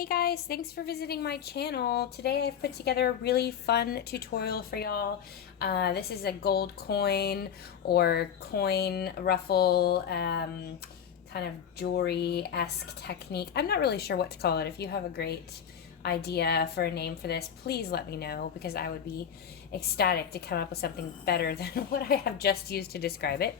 Hey guys, thanks for visiting my channel. Today I've put together a really fun tutorial for y'all. This is a gold coin or coin ruffle kind of jewelry-esque technique. I'm not really sure what to call it. If you have a great idea for a name for this, please let me know because I would be ecstatic to come up with something better than what I have just used to describe it.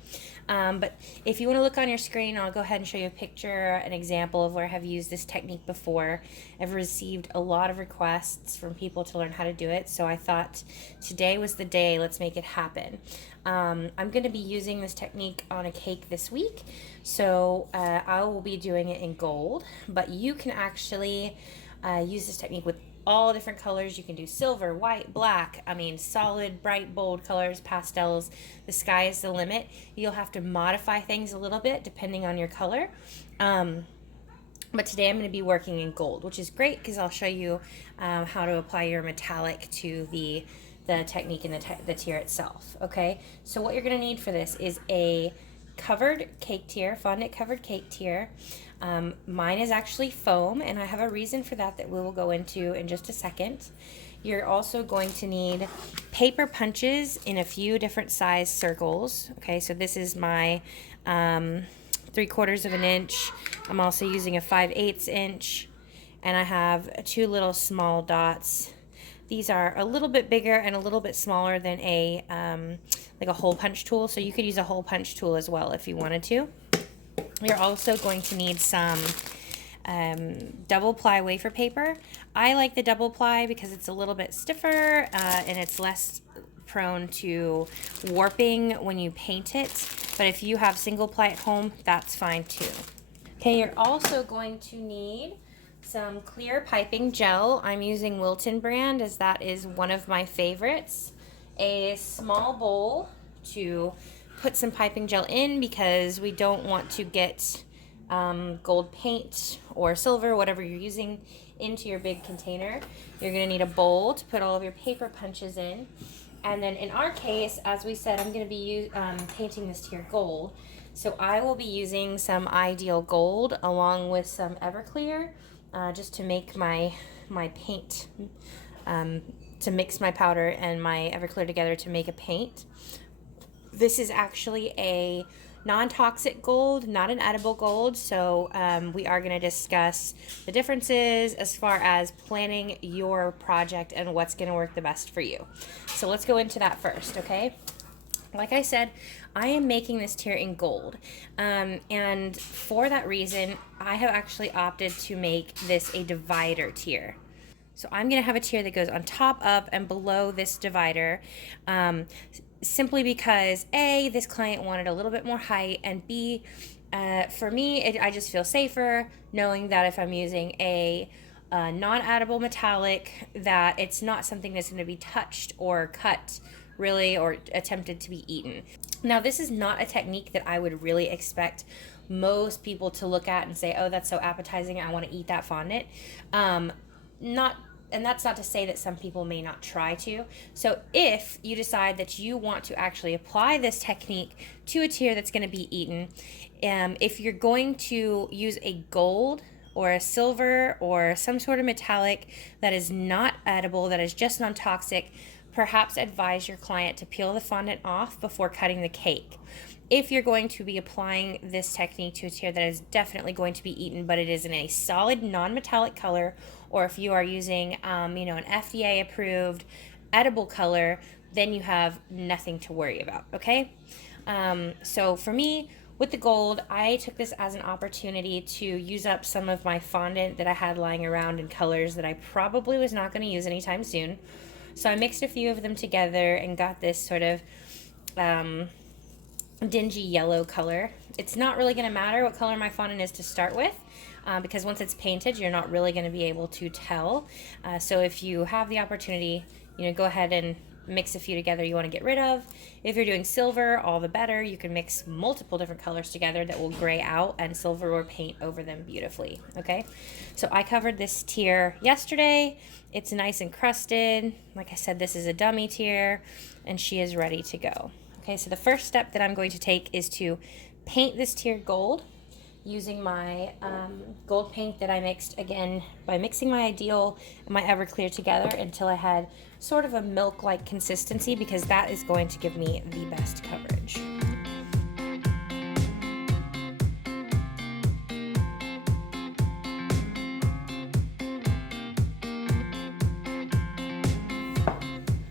But if you want to look on your screen, I'll go ahead and show you a picture, an example of where I have used this technique before. I've received a lot of requests from people to learn how to do it, so I thought today was the day, let's make it happen. I'm going to be using this technique on a cake this week, so I will be doing it in gold, but you can actually use this technique with all different colors. You can do silver, white, black. I mean, solid, bright, bold colors, pastels. The sky is the limit. You'll have to modify things a little bit depending on your color. But today I'm going to be working in gold, which is great because I'll show you how to apply your metallic to the technique and the tier itself. Okay, so what you're going to need for this is a covered cake tier, fondant covered cake tier. Mine is actually foam, and I have a reason for that we will go into in just a second. You're also going to need paper punches in a few different size circles. Okay, so this is my 3/4 of an inch. I'm also using a 5/8 inch, and I have two little small dots. These are a little bit bigger and a little bit smaller than a like a hole punch tool, so you could use a hole punch tool as well if you wanted to. You're also going to need some double ply wafer paper. I like the double ply because it's a little bit stiffer and it's less prone to warping when you paint it, but if you have single ply at home, that's fine too. Okay, you're also going to need some clear piping gel. I'm using Wilton brand as that is one of my favorites. A small bowl to put some piping gel in because we don't want to get gold paint or silver, whatever you're using, into your big container. You're going to need a bowl to put all of your paper punches in. And then in our case, as we said, I'm going to be painting this tier gold. So I will be using some Ideal Gold along with some Everclear just to make my paint, to mix my powder and my Everclear together to make a paint. This is actually a non-toxic gold, not an edible gold, so we are going to discuss the differences as far as planning your project and what's going to work the best for you. So let's go into that first, okay? Like I said, I am making this tier in gold, and for that reason, I have actually opted to make this a divider tier. So I'm going to have a tier that goes on top of and below this divider, simply because A, this client wanted a little bit more height, and B, for me, I just feel safer knowing that if I'm using a non-edible metallic, that it's not something that's going to be touched or cut really or attempted to be eaten. Now, this is not a technique that I would really expect most people to look at and say, oh, that's so appetizing, I want to eat that fondant. And that's not to say that some people may not try to. So if you decide that you want to actually apply this technique to a tier that's going to be eaten, if you're going to use a gold or a silver or some sort of metallic that is not edible, that is just non-toxic, perhaps advise your client to peel the fondant off before cutting the cake. If you're going to be applying this technique to a tier that is definitely going to be eaten, but it is in a solid non-metallic color, or if you are using an FDA approved edible color, then you have nothing to worry about, okay? So for me, with the gold, I took this as an opportunity to use up some of my fondant that I had lying around in colors that I probably was not going to use anytime soon. So I mixed a few of them together and got this sort of dingy yellow color. It's not really going to matter what color my fondant is to start with, because once it's painted, you're not really going to be able to tell. So if you have the opportunity, go ahead and mix a few together you want to get rid of. If you're doing silver, all the better. You can mix multiple different colors together that will gray out and silver or paint over them beautifully, okay? So I covered this tier yesterday. It's nice and crusted. Like I said, this is a dummy tier, and she is ready to go. Okay, so the first step that I'm going to take is to paint this tier gold. using my gold paint that I mixed again by mixing my Ideal and my Everclear together until I had sort of a milk-like consistency, because that is going to give me the best coverage.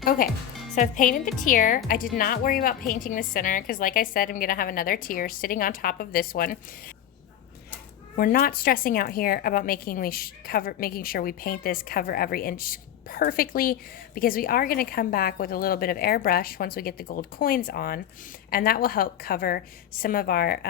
Okay, so I've painted the tier. I did not worry about painting the center because, like I said, I'm gonna have another tier sitting on top of this one. We're not stressing out here about making sure we paint this, cover every inch perfectly, because we are going to come back with a little bit of airbrush once we get the gold coins on, and that will help cover some of our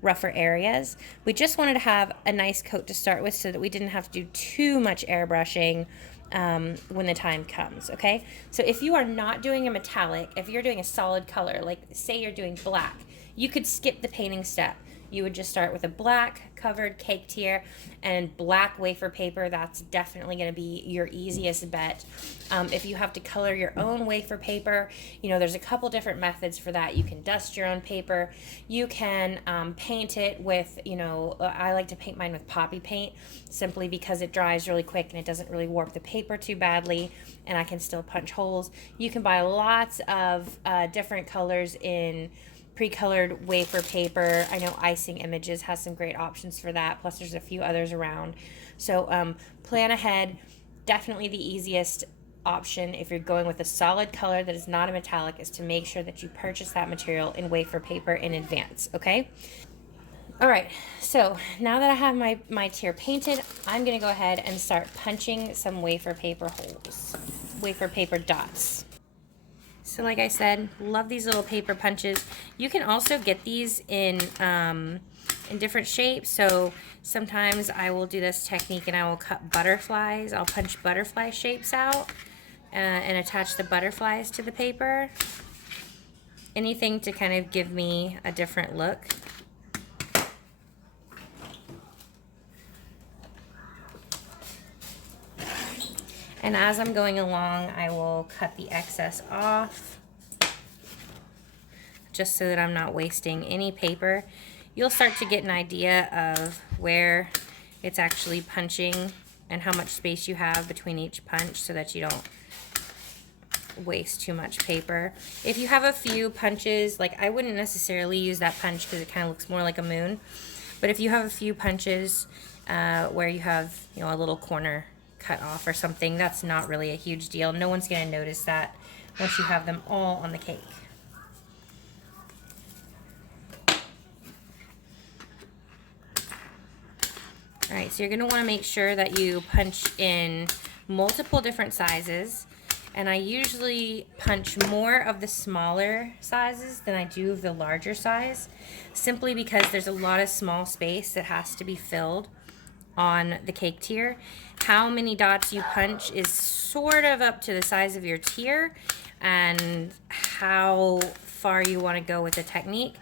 rougher areas. We just wanted to have a nice coat to start with so that we didn't have to do too much airbrushing when the time comes. Okay, so if you are not doing a metallic, if you're doing a solid color, like say you're doing black, you could skip the painting step. You would just start with a black covered cake tier and black wafer paper. That's definitely going to be your easiest bet. If you have to color your own wafer paper, you know, there's a couple different methods for that. You can dust your own paper. You can paint it with, you know, I like to paint mine with poppy paint simply because it dries really quick and it doesn't really warp the paper too badly, and I can still punch holes. You can buy lots of different colors in pre-colored wafer paper. I know Icing Images has some great options for that, plus there's a few others around. So plan ahead. Definitely the easiest option if you're going with a solid color that is not a metallic is to make sure that you purchase that material in wafer paper in advance, okay? All right, so now that I have my tier painted, I'm gonna go ahead and start punching some wafer paper holes, wafer paper dots. So like I said, love these little paper punches. You can also get these in different shapes. So sometimes I will do this technique and I will cut butterflies. I'll punch butterfly shapes out and attach the butterflies to the paper. Anything to kind of give me a different look. And as I'm going along, I will cut the excess off just so that I'm not wasting any paper. You'll start to get an idea of where it's actually punching and how much space you have between each punch so that you don't waste too much paper. If you have a few punches, like I wouldn't necessarily use that punch because it kind of looks more like a moon, but if you have a few punches where you have, you know, a little corner cut off or something, that's not really a huge deal. No one's going to notice that once you have them all on the cake. All right, so you're going to want to make sure that you punch in multiple different sizes, and I usually punch more of the smaller sizes than I do of the larger size, simply because there's a lot of small space that has to be filled on the cake tier. How many dots you punch is sort of up to the size of your tier and how far you want to go with the technique.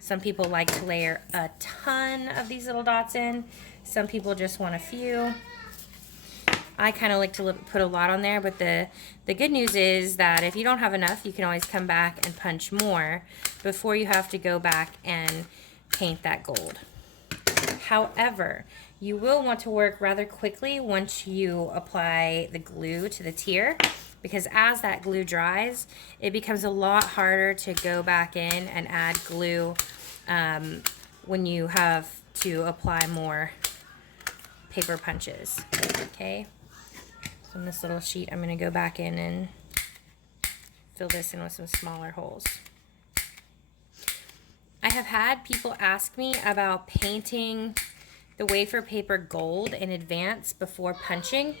Some people like to layer a ton of these little dots in. Some people just want a few. I kind of like to put a lot on there, but the good news is that if you don't have enough, you can always come back and punch more before you have to go back and paint that gold. However, you will want to work rather quickly once you apply the glue to the tier, because as that glue dries, it becomes a lot harder to go back in and add glue when you have to apply more paper punches. Okay, so on this little sheet, I'm going to go back in and fill this in with some smaller holes. I have had people ask me about painting the wafer paper gold in advance before punching.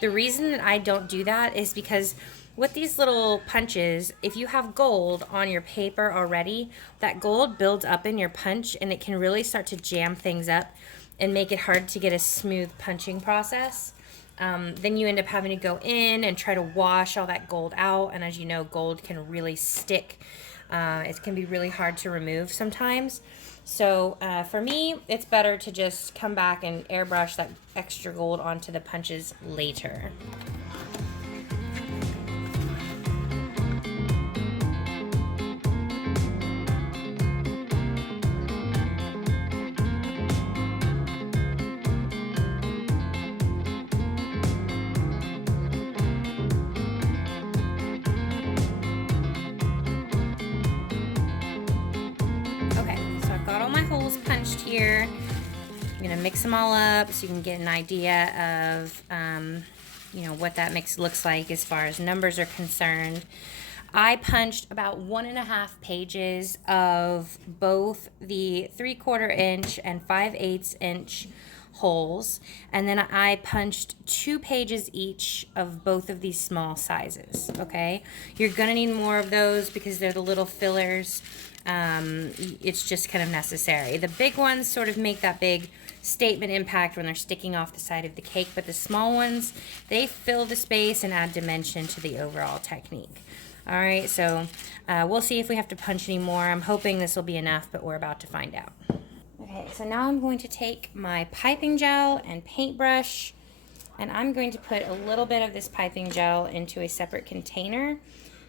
The reason that I don't do that is because with these little punches, if you have gold on your paper already, that gold builds up in your punch and it can really start to jam things up and make it hard to get a smooth punching process. Then you end up having to go in and try to wash all that gold out, and as you know, gold can really stick. It can be really hard to remove sometimes. So for me, it's better to just come back and airbrush that extra gold onto the punches later. here. I'm gonna mix them all up so you can get an idea of, you know, what that mix looks like as far as numbers are concerned. I punched about 1.5 pages of both the 3/4 inch and 5/8 inch holes, and then I punched 2 pages each of both of these small sizes. Okay, you're gonna need more of those because they're the little fillers. It's just kind of necessary. The big ones sort of make that big statement impact when they're sticking off the side of the cake, but the small ones, they fill the space and add dimension to the overall technique. All right, so we'll see if we have to punch any more. I'm hoping this will be enough, but we're about to find out. Okay, so now I'm going to take my piping gel and paintbrush, and I'm going to put a little bit of this piping gel into a separate container,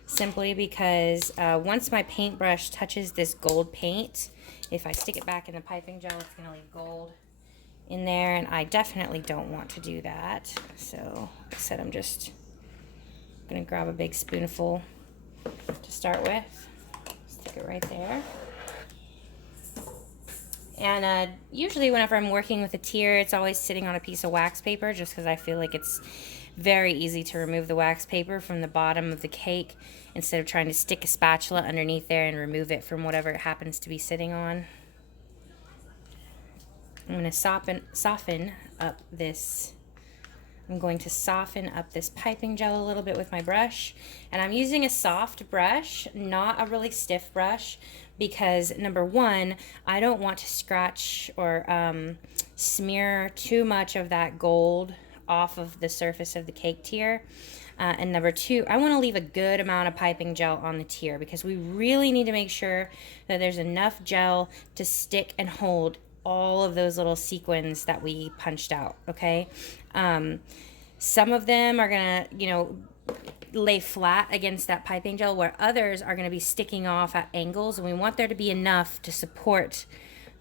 simply because once my paintbrush touches this gold paint, if I stick it back in the piping gel, it's going to leave gold in there, and I definitely don't want to do that. So, like I said, I'm just going to grab a big spoonful to start with, stick it right there. And usually whenever I'm working with a tier, it's always sitting on a piece of wax paper, just because I feel like it's very easy to remove the wax paper from the bottom of the cake instead of trying to stick a spatula underneath there and remove it from whatever it happens to be sitting on. I'm going to soften up this. I'm going to soften up this piping gel a little bit with my brush, and I'm using a soft brush, not a really stiff brush, because number one, I don't want to scratch or smear too much of that gold off of the surface of the cake tier. And number two, I want to leave a good amount of piping gel on the tier, because we really need to make sure that there's enough gel to stick and hold all of those little sequins that we punched out, okay? Some of them are gonna, you know, lay flat against that piping gel, where others are gonna be sticking off at angles, and we want there to be enough to support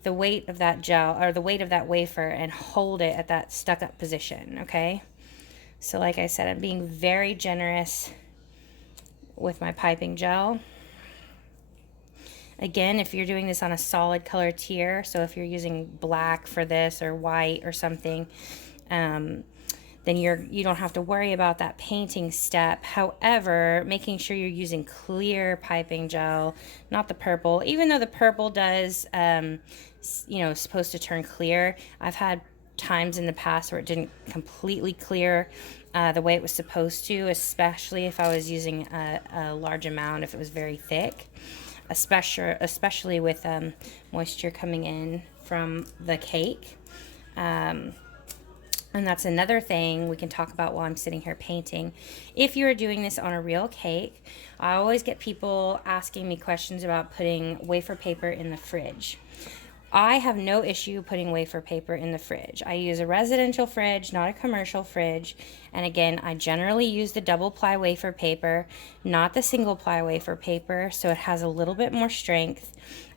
the weight of that gel, or the weight of that wafer, and hold it at that stuck up position, okay? So like I said, I'm being very generous with my piping gel. Again, if you're doing this on a solid color tier, so if you're using black for this or white or something, then you don't have to worry about that painting step. However, making sure you're using clear piping gel, not the purple. Even though the purple does, you know, supposed to turn clear, I've had times in the past where it didn't completely clear the way it was supposed to, especially if I was using a large amount, if it was very thick. Especially with moisture coming in from the cake. And that's another thing we can talk about while I'm sitting here painting. If you're doing this on a real cake, I always get people asking me questions about putting wafer paper in the fridge. I have no issue putting wafer paper in the fridge. I use a residential fridge, not a commercial fridge. And again, I generally use the double ply wafer paper, not the single ply wafer paper, so it has a little bit more strength.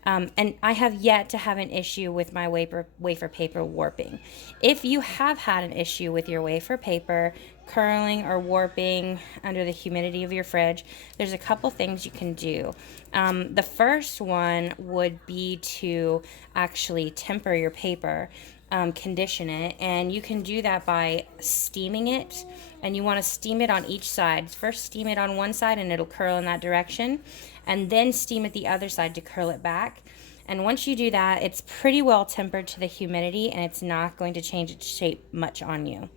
And I have yet to have an issue with my wafer paper warping. If you have had an issue with your wafer paper curling or warping under the humidity of your fridge, there's a couple things you can do. The first one would be to actually temper your paper, condition it, and you can do that by steaming it. And you want to steam it on each side. First steam it on one side and it'll curl in that direction, and then steam it the other side to curl it back. And once you do that, it's pretty well tempered to the humidity, and it's not going to change its shape much on you.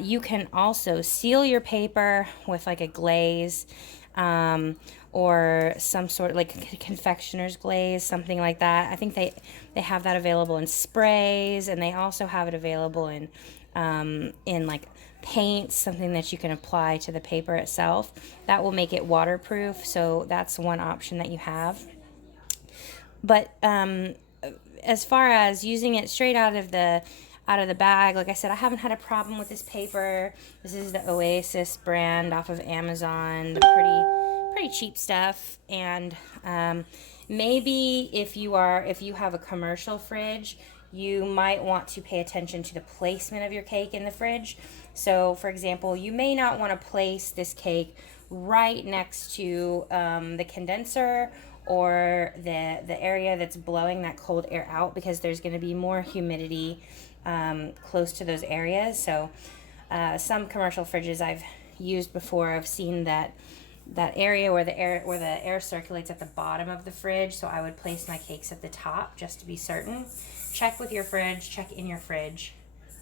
You can also seal your paper with like a glaze, or some sort of like confectioner's glaze, something like that. I think they have that available in sprays, and they also have it available in like paint, something that you can apply to the paper itself. That will make it waterproof, so that's one option that you have. But as far as using it straight out of the bag, like I said, I haven't had a problem with this paper. This is the Oasis brand off of Amazon, the pretty cheap stuff. And maybe if you have a commercial fridge, you might want to pay attention to the placement of your cake in the fridge. So, for example, you may not want to place this cake right next to the condenser or the area that's blowing that cold air out, because there's going to be more humidity close to those areas. So some commercial fridges I've used before, I've seen that area where the air circulates at the bottom of the fridge. So I would place my cakes at the top just to be certain. Check with your fridge, check in your fridge,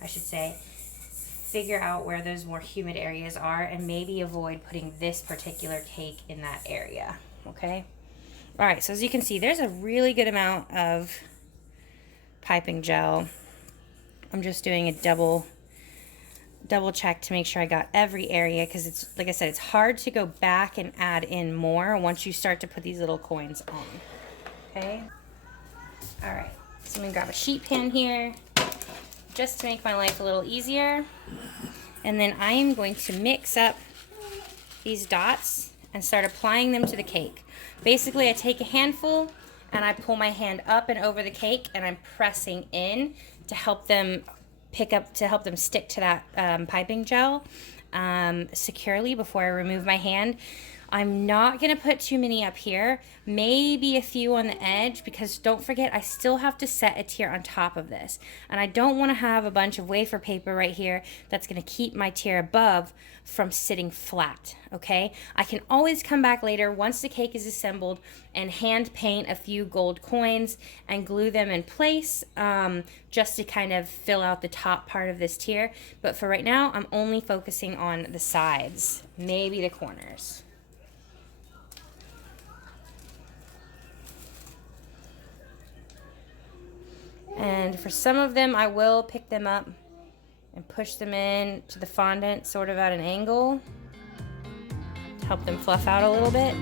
I should say. Figure out where those more humid areas are, and maybe avoid putting this particular cake in that area. Okay. All right, so as you can see, there's a really good amount of piping gel. I'm just doing a double check to make sure I got every area, because it's, like I said, it's hard to go back and add in more once you start to put these little coins on. Okay. All right, so I'm gonna grab a sheet pan here just to make my life a little easier. And then I am going to mix up these dots and start applying them to the cake. Basically, I take a handful and I pull my hand up and over the cake, and I'm pressing in to help them stick to that piping gel securely before I remove my hand. I'm not going to put too many up here, maybe a few on the edge, because don't forget, I still have to set a tier on top of this. And I don't want to have a bunch of wafer paper right here that's going to keep my tier above from sitting flat, okay? I can always come back later once the cake is assembled and hand paint a few gold coins and glue them in place, just to kind of fill out the top part of this tier. But for right now, I'm only focusing on the sides, maybe the corners. And for some of them, I will pick them up and push them in to the fondant sort of at an angle to help them fluff out a little bit.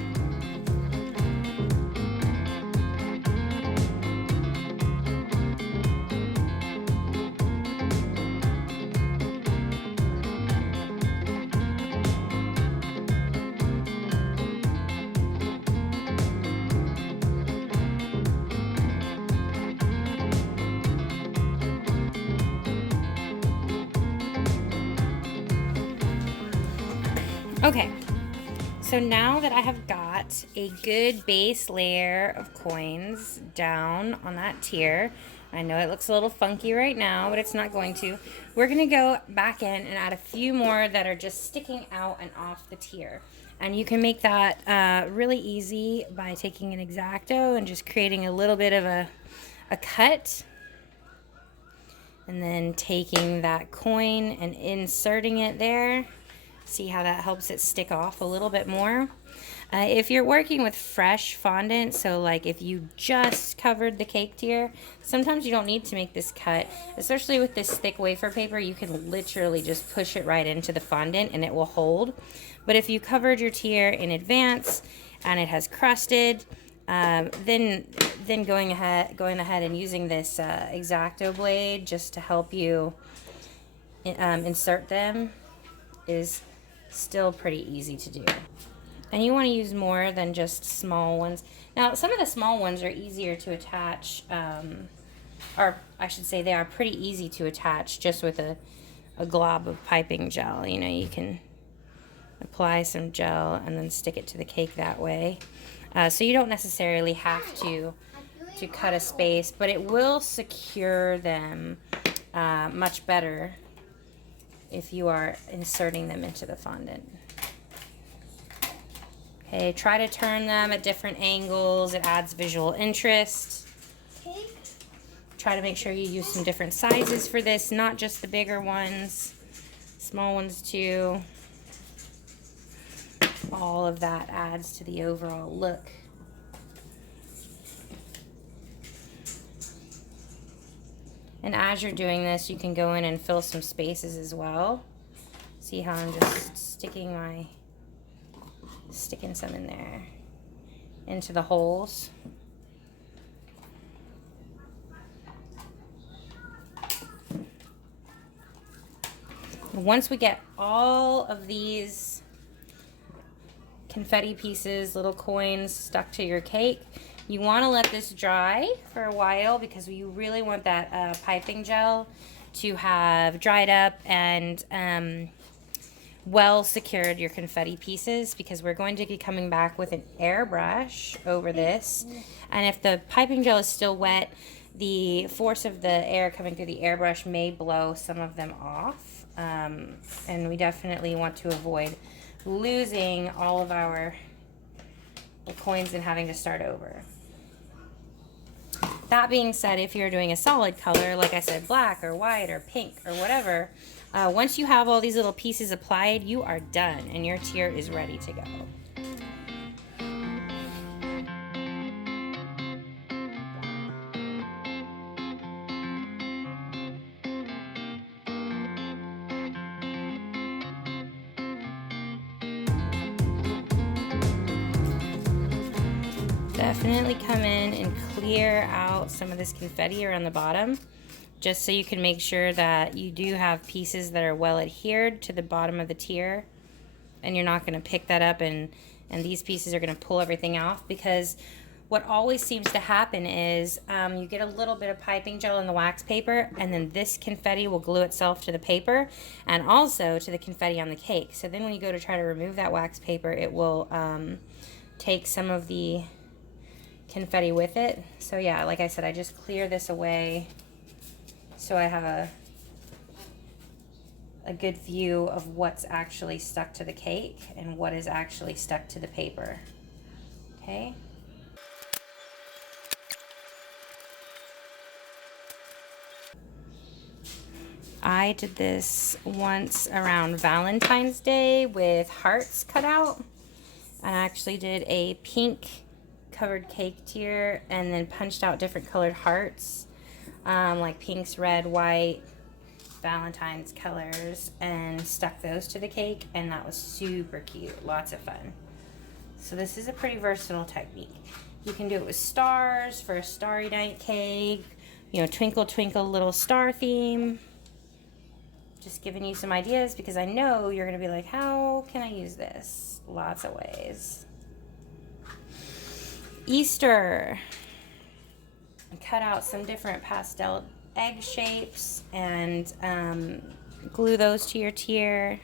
Okay, so now that I have got a good base layer of coins down on that tier, I know it looks a little funky right now, but it's not going to. We're going to go back in and add a few more that are just sticking out and off the tier. And you can make that really easy by taking an X-Acto and just creating a little bit of a cut. And then taking that coin and inserting it there. See how that helps it stick off a little bit more. If you're working with fresh fondant, so like if you just covered the cake tier, sometimes you don't need to make this cut. Especially with this thick wafer paper, you can literally just push it right into the fondant and it will hold. But if you covered your tier in advance and it has crusted, then going ahead and using this X-Acto blade just to help you insert them is still pretty easy to do. And you want to use more than just small ones. Now, some of the small ones are easier to attach, or I should say they are pretty easy to attach just with a glob of piping gel. You know, you can apply some gel and then stick it to the cake that way. So you don't necessarily have to cut a space, but it will secure them much better if you are inserting them into the fondant. Okay, try to turn them at different angles. It adds visual interest. Try to make sure you use some different sizes for this, not just the bigger ones, small ones too. All of that adds to the overall look. And as you're doing this, you can go in and fill some spaces as well. See how I'm just sticking some in there into the holes. Once we get all of these confetti pieces, little coins stuck to your cake, you want to let this dry for a while, because you really want that piping gel to have dried up and well secured your confetti pieces, because we're going to be coming back with an airbrush over this. And if the piping gel is still wet, the force of the air coming through the airbrush may blow some of them off. And we definitely want to avoid losing all of our coins and having to start over. That being said, if you're doing a solid color, like I said, black or white or pink or whatever, once you have all these little pieces applied, you are done and your tier is ready to go. Definitely come in and clear out some of this confetti around the bottom, just so you can make sure that you do have pieces that are well adhered to the bottom of the tier, and you're not going to pick that up and these pieces are going to pull everything off. Because what always seems to happen is you get a little bit of piping gel in the wax paper, and then this confetti will glue itself to the paper and also to the confetti on the cake. So then when you go to try to remove that wax paper, it will take some of the confetti with it. So yeah, like I said, I just clear this away so I have a good view of what's actually stuck to the cake and what is actually stuck to the paper. Okay. I did this once around Valentine's Day with hearts cut out. I actually did a pink covered cake tier and then punched out different colored hearts, like pinks, red, white, Valentine's colors, and stuck those to the cake, and that was super cute. Lots of fun. So this is a pretty versatile technique. You can do it with stars for a starry night cake, you know, twinkle twinkle little star theme. Just giving you some ideas because I know you're gonna be like, how can I use this? Lots of ways. Easter. Cut out some different pastel egg shapes and glue those to your tier,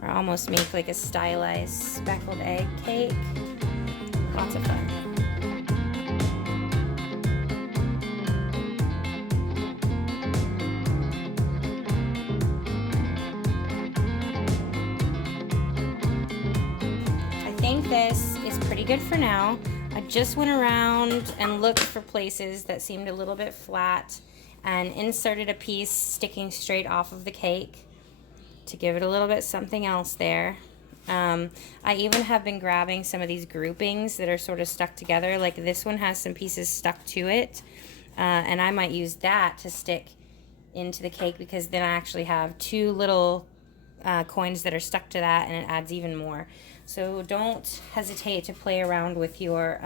or almost make like a stylized speckled egg cake. Lots of fun. I think this is pretty good for now. I just went around and looked for places that seemed a little bit flat and inserted a piece sticking straight off of the cake to give it a little bit something else there. I even have been grabbing some of these groupings that are sort of stuck together. Like this one has some pieces stuck to it, and I might use that to stick into the cake, because then I actually have two little coins that are stuck to that, and it adds even more. So don't hesitate to play around with your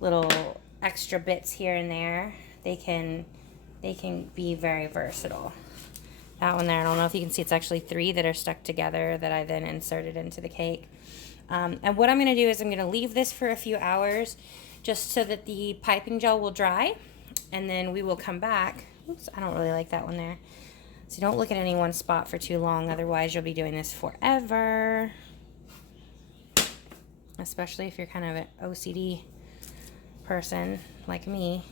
little extra bits here and there. They can be very versatile. That one there, I don't know if you can see, it's actually 3 that are stuck together that I then inserted into the cake. And what I'm going to do is I'm going to leave this for a few hours just so that the piping gel will dry, and then we will come back. Oops, I don't really like that one there. So don't look at any one spot for too long, otherwise you'll be doing this forever. Especially if you're kind of an OCD person like me.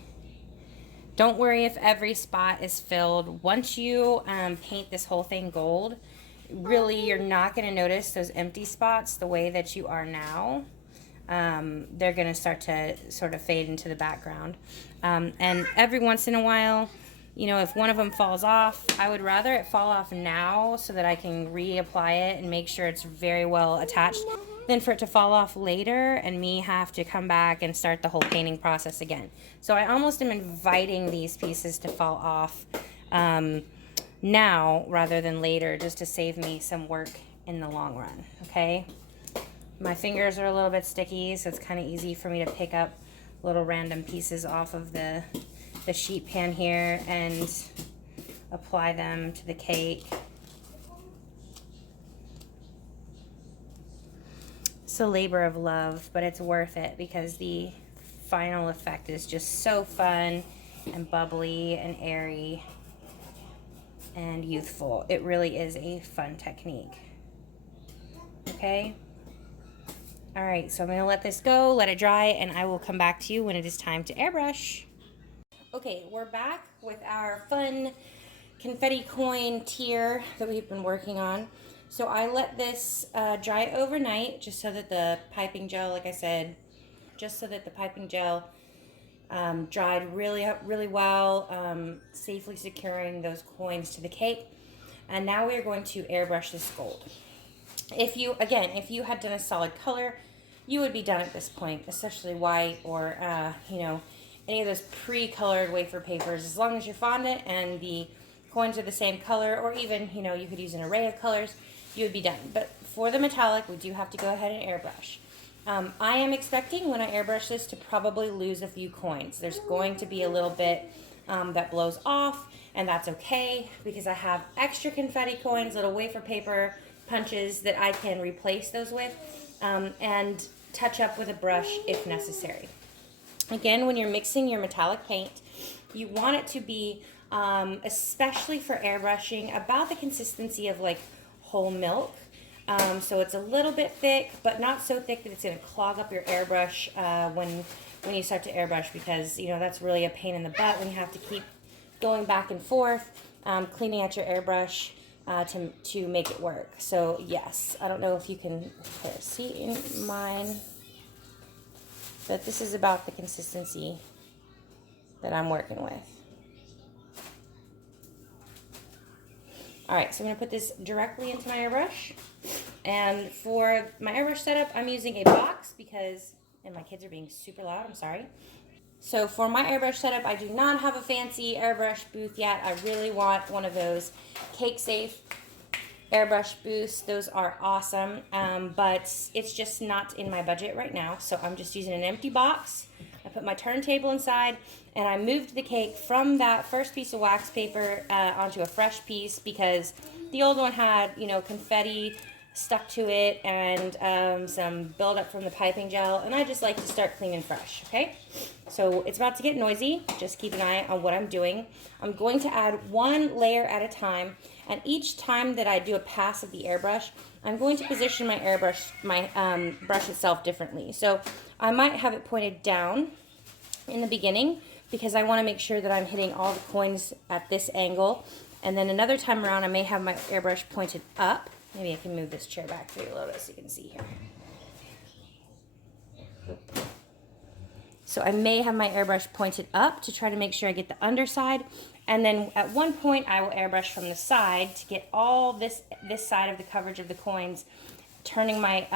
Don't worry if every spot is filled. Once you paint this whole thing gold, really you're not going to notice those empty spots the way that you are now. They're going to start to sort of fade into the background. And every once in a while, you know, if one of them falls off, I would rather it fall off now so that I can reapply it and make sure it's very well attached, than for it to fall off later and me have to come back and start the whole painting process again. So I almost am inviting these pieces to fall off now rather than later, just to save me some work in the long run, okay? My fingers are a little bit sticky, so it's kind of easy for me to pick up little random pieces off of the sheet pan here and apply them to the cake. It's a labor of love, but it's worth it because the final effect is just so fun and bubbly and airy. and youthful. It really is a fun technique. Okay. All right, so I'm gonna let this go, let it dry, and I will come back to you when it is time to airbrush. Okay, we're back with our fun confetti coin tier that we've been working on. So I let this dry overnight just so that the piping gel, like I said, just so that the piping gel dried really well, safely securing those coins to the cake. And now we're going to airbrush this gold. If you had done a solid color, you would be done at this point, especially white or, any of those pre-colored wafer papers. As long as you're fondant and the coins are the same color, or even, you could use an array of colors, you would be done. But for the metallic, we do have to go ahead and airbrush. I am expecting when I airbrush this to probably lose a few coins. There's going to be a little bit that blows off, and that's okay because I have extra confetti coins, little wafer paper punches that I can replace those with and touch up with a brush if necessary. Again, when you're mixing your metallic paint, you want it to be, especially for airbrushing, about the consistency of like whole milk. So it's a little bit thick, but not so thick that it's going to clog up your airbrush when you start to airbrush, because that's really a pain in the butt when you have to keep going back and forth, cleaning out your airbrush to make it work. So yes, I don't know if you can see in mine, but this is about the consistency that I'm working with. All right, so I'm gonna put this directly into my airbrush. And for my airbrush setup, I'm using a box and my kids are being super loud, I'm sorry. So for my airbrush setup, I do not have a fancy airbrush booth yet. I really want one of those Cake Safe airbrush booths. Those are awesome, but it's just not in my budget right now. So I'm just using an empty box. I put my turntable inside, and I moved the cake from that first piece of wax paper onto a fresh piece because the old one had, confetti stuck to it and some buildup from the piping gel, and I just like to start clean and fresh, okay? So it's about to get noisy. Just keep an eye on what I'm doing. I'm going to add one layer at a time, and each time that I do a pass of the airbrush, I'm going to position my airbrush, brush itself differently. So I might have it pointed down in the beginning because I want to make sure that I'm hitting all the coins at this angle. And then another time around, I may have my airbrush pointed up. Maybe I can move this chair back for you a little bit so you can see here. So I may have my airbrush pointed up to try to make sure I get the underside. And then at one point, I will airbrush from the side to get all this side of the coverage of the coins, turning my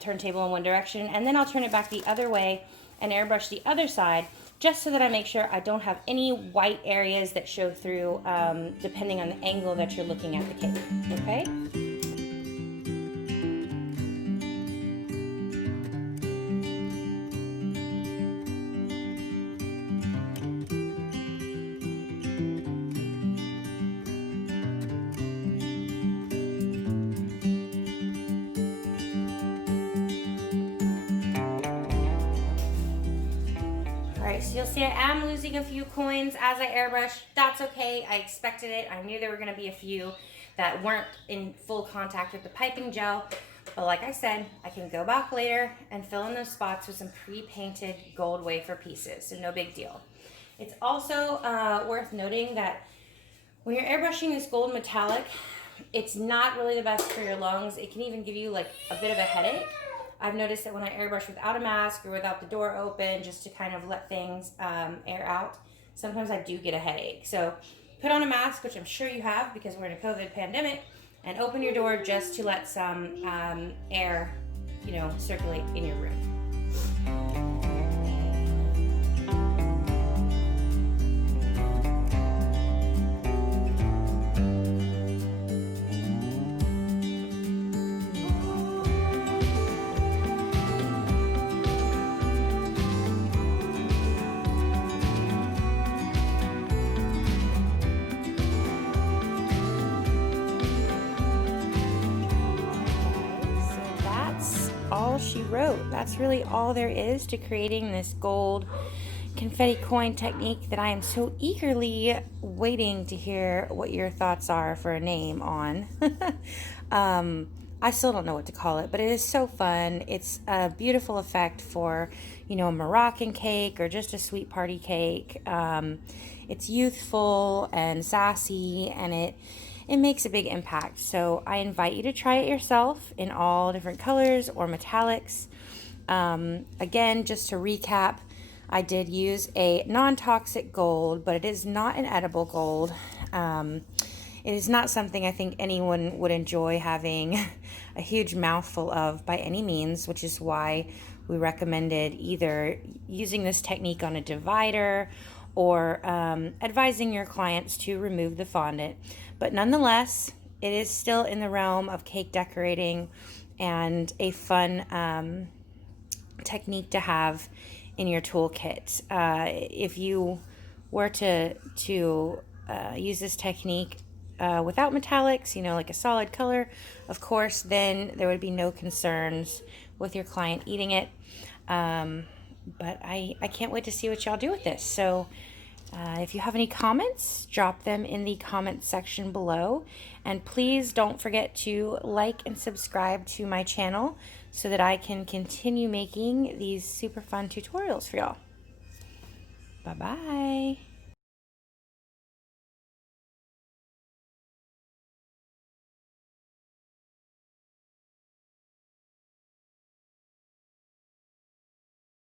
turntable in one direction. And then I'll turn it back the other way and airbrush the other side, just so that I make sure I don't have any white areas that show through, depending on the angle that you're looking at the cake, okay? So you'll see I am losing a few coins as I airbrush. That's okay. I expected it. I knew there were going to be a few that weren't in full contact with the piping gel. But like I said, I can go back later and fill in those spots with some pre-painted gold wafer pieces. So no big deal. It's also worth noting that when you're airbrushing this gold metallic, it's not really the best for your lungs. It can even give you like a bit of a headache. I've noticed that when I airbrush without a mask or without the door open, just to kind of let things air out, sometimes I do get a headache. So put on a mask, which I'm sure you have because we're in a COVID pandemic, and open your door just to let some air, circulate in your room. All she wrote. That's really all there is to creating this gold confetti coin technique that I am so eagerly waiting to hear what your thoughts are for a name on. I still don't know what to call it, but it is so fun. It's a beautiful effect for, a Moroccan cake or just a sweet party cake. It's youthful and sassy, and it makes a big impact. So I invite you to try it yourself in all different colors or metallics. Again, just to recap, I did use a non-toxic gold, but it is not an edible gold. It is not something I think anyone would enjoy having a huge mouthful of by any means, which is why we recommended either using this technique on a divider or advising your clients to remove the fondant. But nonetheless, it is still in the realm of cake decorating and a fun technique to have in your toolkit. If you were to use this technique without metallics, like a solid color, of course, then there would be no concerns with your client eating it. But I can't wait to see what y'all do with this. So if you have any comments, drop them in the comments section below. And please don't forget to like and subscribe to my channel so that I can continue making these super fun tutorials for y'all. Bye-bye.